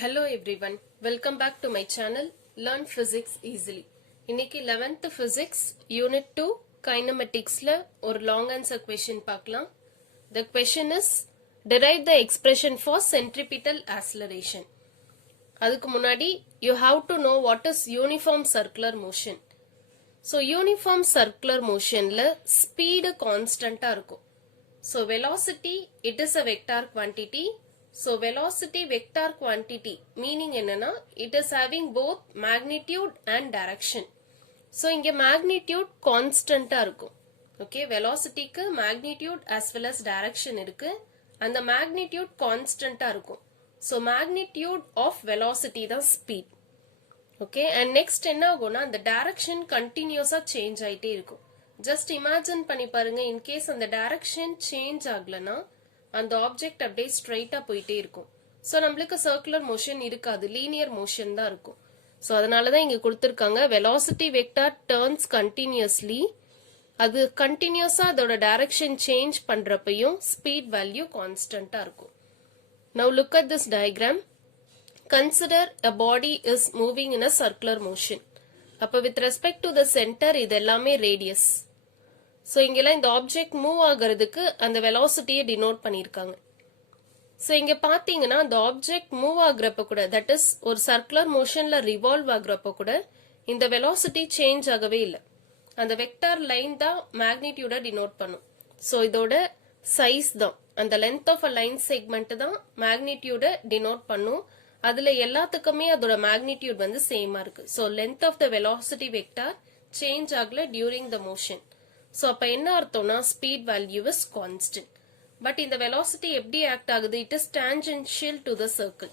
Hello everyone, welcome back to my channel Learn Physics Easily. இன்னைக்கு 11th Physics Unit 2 Kinematicsல ஒரு long answer question பார்க்கலாம். The question is derive the expression for centripetal acceleration. அதுக்கு முன்னாடி you have to know what is uniform circular motion. So uniform circular motionல speed constant இருக்கும். So velocity it is a vector quantity. So velocity vector quantity meaning என்னன்னா it is having both magnitude and direction. So இங்க magnitude constant இருக்கும். Okay, velocity க்கு magnitude as well as direction இருக்கு. அந்த magnitude constant இருக்கும். So magnitude of velocity தான் speed. Okay, and next என்ன ஆகும்னா அந்த direction continuous change ஆயிட்டே இருக்கும். Just imagine பண்ணி பாருங்க in case அந்த direction change ஆகலனா அந்த ஆப்ஜெக்ட் அப்படியே ஸ்ட்ரைட்டா போயிட்டே இருக்கும். ஸோ நம்மளுக்கு சர்க்குலர் மோஷன் இருக்காது, லீனியர் மோஷன் தான் இருக்கும். ஸோ அதனாலதான் இங்க கொடுத்துருக்காங்க வெலாசிட்டி வெக்டார் டர்ன்ஸ் கண்டினியூஸ்லி. அது கண்டினியூஸா அதோட டைரக்ஷன் சேஞ்ச் பண்றப்பையும் ஸ்பீட் வேல்யூ கான்ஸ்டன்டா இருக்கும். Now look at this diagram. Consider a body is moving in a circular motion. அப்ப with respect to the centre இது எல்லாமே ரேடியஸ். ஸோ இங்கெல்லாம் இந்த ஆப்ஜெக்ட் மூவ் ஆகிறதுக்கு அந்த வெலாசிட்டியை டினோட் பண்ணியிருக்காங்க. ஸோ இங்க பாத்தீங்கன்னா அந்த ஆப்ஜெக்ட் மூவ் ஆகுறப்ப கூட தட் இஸ் ஒரு சர்க்குலர் மோஷன்ல ரிவால்வ் ஆகுறப்ப கூட இந்த வெலாசிட்டி சேஞ்ச் ஆகவே இல்லை. அந்த வெக்டார் லைன் தான் மேக்னிடியூட டினோட் பண்ணும். ஸோ இதோட சைஸ் தான் அந்த length of a line segment தான் மேக்னிடியூட டினோட் பண்ணும். அதுல எல்லாத்துக்குமே அதோட மேக்னிடியூட் வந்து சேமா இருக்கு. So length of the velocity vector change ஆகல டியூரிங் த மோஷன். ஸோ அப்ப என்ன அர்த்தம்னா speed value is constant. But இந்த வெலாசிட்டி எப்படி ஆக்ட் ஆகுது? It is tangential to the circle.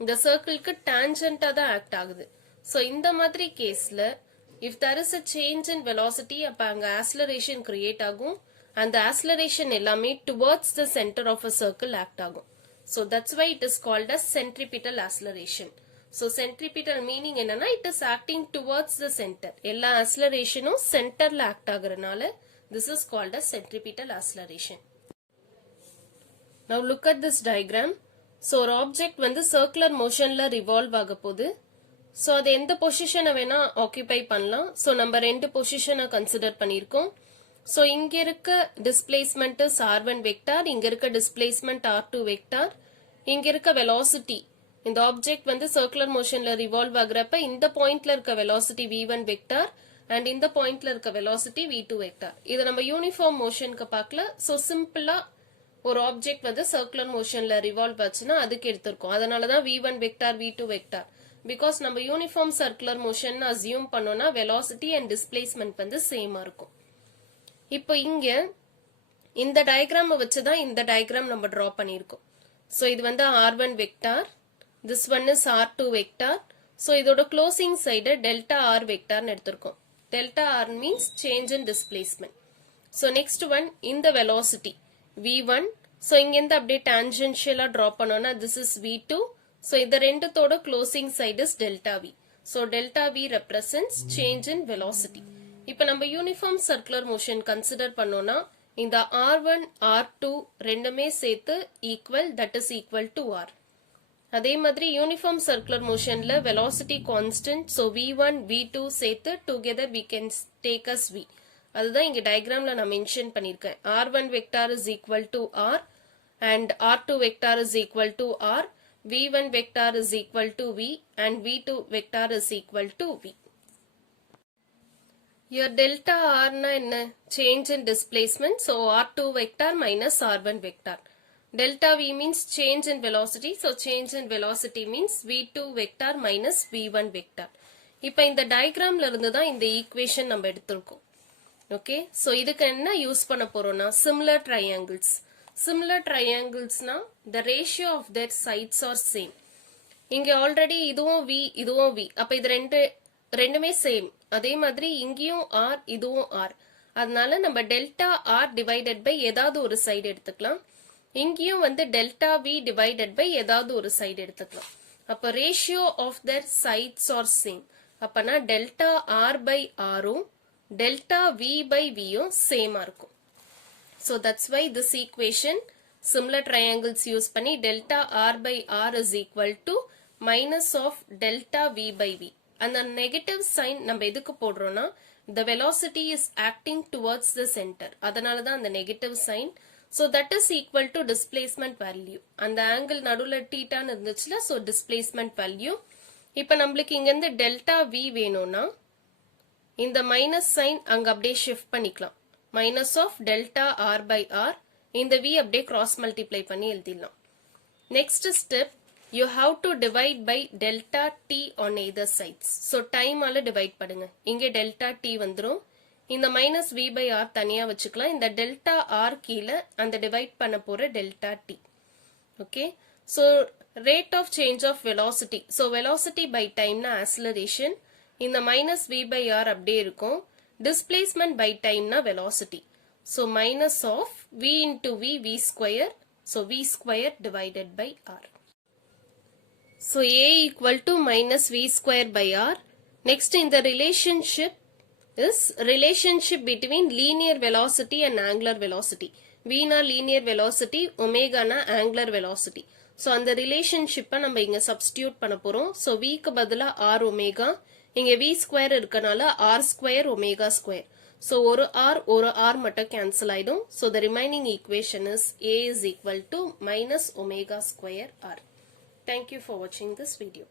இந்த சர்க்கிள்க்கு டான்ஜென்டா தான் ஆக்ட் ஆகுது. ஸோ இந்த மாதிரி கேஸ்ல if there is a change in velocity அப்ப அங்க ஆக்ஸலரேஷன் கிரியேட் ஆகும். அந்த ஆக்ஸலரேஷன் எல்லாமே towards the centre of a circle act ஆகும். So that's why it is called as centripetal acceleration. So centripetal meaning என்னன்னா it is acting towards the centre. எல்லா ஆக்ஸலரேஷனும் சென்டர்ல ஆக்ட் ஆகுறதுனால this is called as centripetal acceleration. Now look at this diagram. So ஒரு object வந்து circular மோஷன்ல revolve ஆக போகுது. So அது எந்த பொசிஷனை வேணா ஆக்கியூபை பண்ணலாம். ஸோ நம்ம ரெண்டு பொசிஷனை கன்சிடர் பண்ணியிருக்கோம். ஸோ இங்க இருக்க டிஸ்பிளேஸ்மெண்ட் r1 வெக்டார், இங்க இருக்க டிஸ்பிளேஸ்மெண்ட் r2 வெக்டார், இங்க இருக்க வெலாசிட்டி இந்த ஆப்ஜெக்ட் வந்து சர்க்குலர் மோஷன்ல ரிவால்வ் ஆகுறப்ப இந்த பாயிண்ட்ல இருக்க வெலாசிட்டி v1 வெக்டார் அண்ட் இந்த பாயிண்ட்ல இருக்க வெலாசிட்டி v2 வெக்டார். இது நம்ம யூனிஃபார்ம் மோஷனுக்கு பார்க்கல. ஸோ சிம்பிளா ஒரு ஆப்ஜெக்ட் வந்து சர்க்குலர் மோஷன்ல ரிவால்வ் ஆச்சுன்னா அதுக்கு எடுத்திருக்கோம். அதனாலதான் v1 vector v2 vector. Because நம்ம யூனிஃபார்ம் சர்க்குலர் மோஷன் அசியூம் பண்ணோம்னா வெலாசிட்டி அண்ட் டிஸ்பிளேஸ்மெண்ட் வந்து சேமா இருக்கும். இப்போ இங்க இந்த டயக்ராம் வச்சுதான் இந்த டயக்ராம் நம்ம டிரா பண்ணியிருக்கோம். ஸோ இது வந்து r1 vector, this one is r2 vector. So இதோட க்ளோசிங் சைடு டெல்டா r வெக்டார்னு எடுத்திருக்கோம். Delta r means change in displacement. So next one in the velocity v1. So இங்கிருந்து அப்படியே tangential draw பண்ணோம்னா this is v2. So இந்த ரெண்டுத்தோட closing side is delta v. So delta v represents change in velocity. இப்போ நம்ம uniform circular motion consider பண்ணோம்னா இந்த r1 r2 ரெண்டுமே சேர்த்து equal, that is equal to r. அதே மாதிரி யூனிஃபார்ம் சர்க்குலர் மோஷன்ல velocity constant. So v1 v2 சேர்த்து together we can take as v. அதுதான் இங்க டயக்ராம்ல நான் மென்ஷன் பண்ணிருக்கேன். r1 vector is equal to r and r2 vector is equal to r, v1 vector is equal to v and v2 vector is equal to v. Your delta r னா என்ன? Change in displacement. So r2 vector minus r1 vector. Delta v means change in velocity. So change in velocity means v2 vector minus v1 vector. இப்போ இந்த டயக்ராம்ல இருந்து தான் இந்த equation நம்ம எடுத்திருக்கோம். Okay, so இதுக்கு என்ன யூஸ் பண்ண போறோம்னா சிமிலர் ட்ரையாங்கிள்ஸ். சிமிலர் ட்ரையாங்கிள்ஸ்னா the ratio of their sides are same. இங்க ஆல்ரெடி இதுவும் v இதுவும் v. அப்ப இது ரெண்டுமே சேம். அதே மாதிரி இங்கேயும் r இதுவும் r. அதனால நம்ம டெல்டா r டிவைடட் பை ஏதாவது ஒரு சைடு எடுத்துக்கலாம். இங்கேயும் வந்து டெல்டா வி டிவைடட் பை ஏதாவது ஒரு சைடு எடுத்துக்கலாம். அப்ப ratio of their sides are same. அப்பனா டெல்டா ஆர் பை ஆரும் டெல்டா வி பை வியும் சேமா இருக்கும். So that's why this equation similar triangles use பண்ணி delta r by r is equal to minus of delta v by v. And the negative sign நம்ம எதுக்கு போடுறோம்னா the velocity is acting towards the center. அதனால தான் அந்த negative sign. So that is equal to displacement value. அந்த angle நடுவுல theta இருந்துச்சுல, so displacement value. இப்போ நம்மளுக்கு இங்க இருந்து delta v வேணும்னா இந்த minus sign அங்க அப்படியே shift பண்ணிக்கலாம். Minus of delta r by r. இந்த v அப்படியே cross multiply பண்ணி எழுதிடலாம். Next step, you have to divide by delta t on either sides. So time ஆல divide பண்ணுங்க. இங்கே delta t வந்துரும். இந்த minus v by r தனியா வச்சுக்கலாம். இந்த delta r கீழ அந்த divide பண்ண போற delta t. Okay. So rate of change of velocity. So velocity by time na acceleration. இந்த minus v by r அப்படியே இருக்கும். Displacement by time na velocity. So minus of v into v square. So v square divided by r. So a equal to minus v square by r. Next in the relationship is relationship between linear velocity and angular velocity. V na linear velocity, omega na angular velocity. So அந்த relationship நம்ம இங்க substitute பண்ண போறோம். So v க்கு பதிலா r omega. இங்க v square இருக்கனால r square omega square. So ஒரு r மட்டும் cancel ஆயிடும். So the remaining equation is a is equal to minus omega square r. Thank you for watching this video.